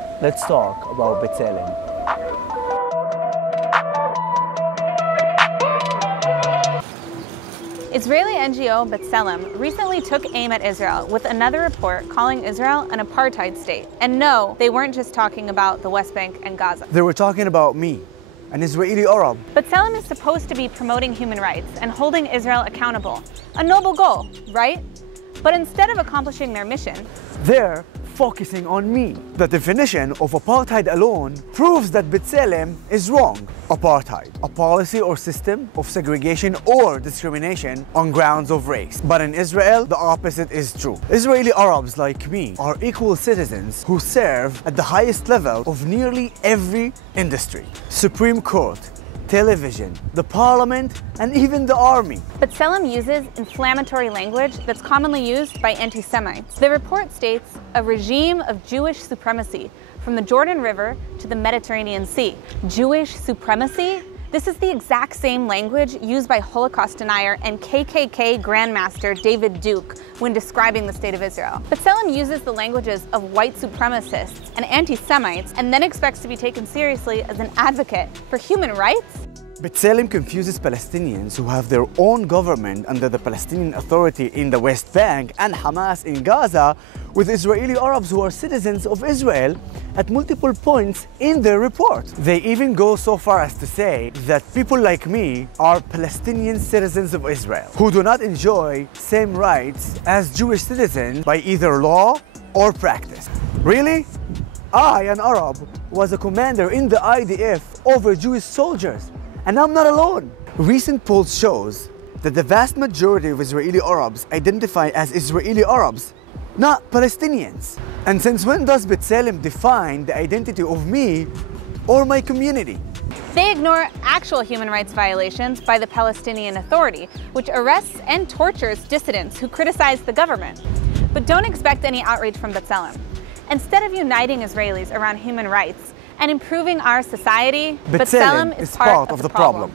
Let's talk about Bצלם. Israeli NGO Bצלם recently took aim at Israel with another report calling Israel an apartheid state. And no, they weren't just talking about the West Bank and Gaza. They were talking about me, an Israeli Arab. Bצלם is supposed to be promoting human rights and holding Israel accountable. A noble goal, right? But instead of accomplishing their mission, They're focusing on me. The definition of apartheid alone proves that Bצלם is wrong. Apartheid, a policy or system of segregation or discrimination on grounds of race. But in Israel, the opposite is true. Israeli Arabs like me are equal citizens who serve at the highest level of nearly every industry. Supreme Court, television, the parliament, and even the army. Bצלם uses inflammatory language that's commonly used by anti-Semites. The report states a regime of Jewish supremacy from the Jordan River to the Mediterranean Sea. Jewish supremacy? This is the exact same language used by Holocaust denier and KKK Grandmaster David Duke when describing the state of Israel. Bçalem uses the languages of white supremacists and anti-Semites and then expects to be taken seriously as an advocate for human rights? Bçalem confuses Palestinians who have their own government under the Palestinian Authority in the West Bank and Hamas in Gaza with Israeli Arabs who are citizens of Israel at multiple points in their report. They even go so far as to say that people like me are Palestinian citizens of Israel who do not enjoy same rights as Jewish citizens by either law or practice. Really? I, an Arab, was a commander in the IDF over Jewish soldiers. And I'm not alone. Recent polls shows that the vast majority of Israeli Arabs identify as Israeli Arabs, not Palestinians. And since when does Bçalem define the identity of me or my community? They ignore actual human rights violations by the Palestinian Authority, which arrests and tortures dissidents who criticize the government. But don't expect any outrage from Bçalem. Instead of uniting Israelis around human rights and improving our society, Bçalem is part of the problem.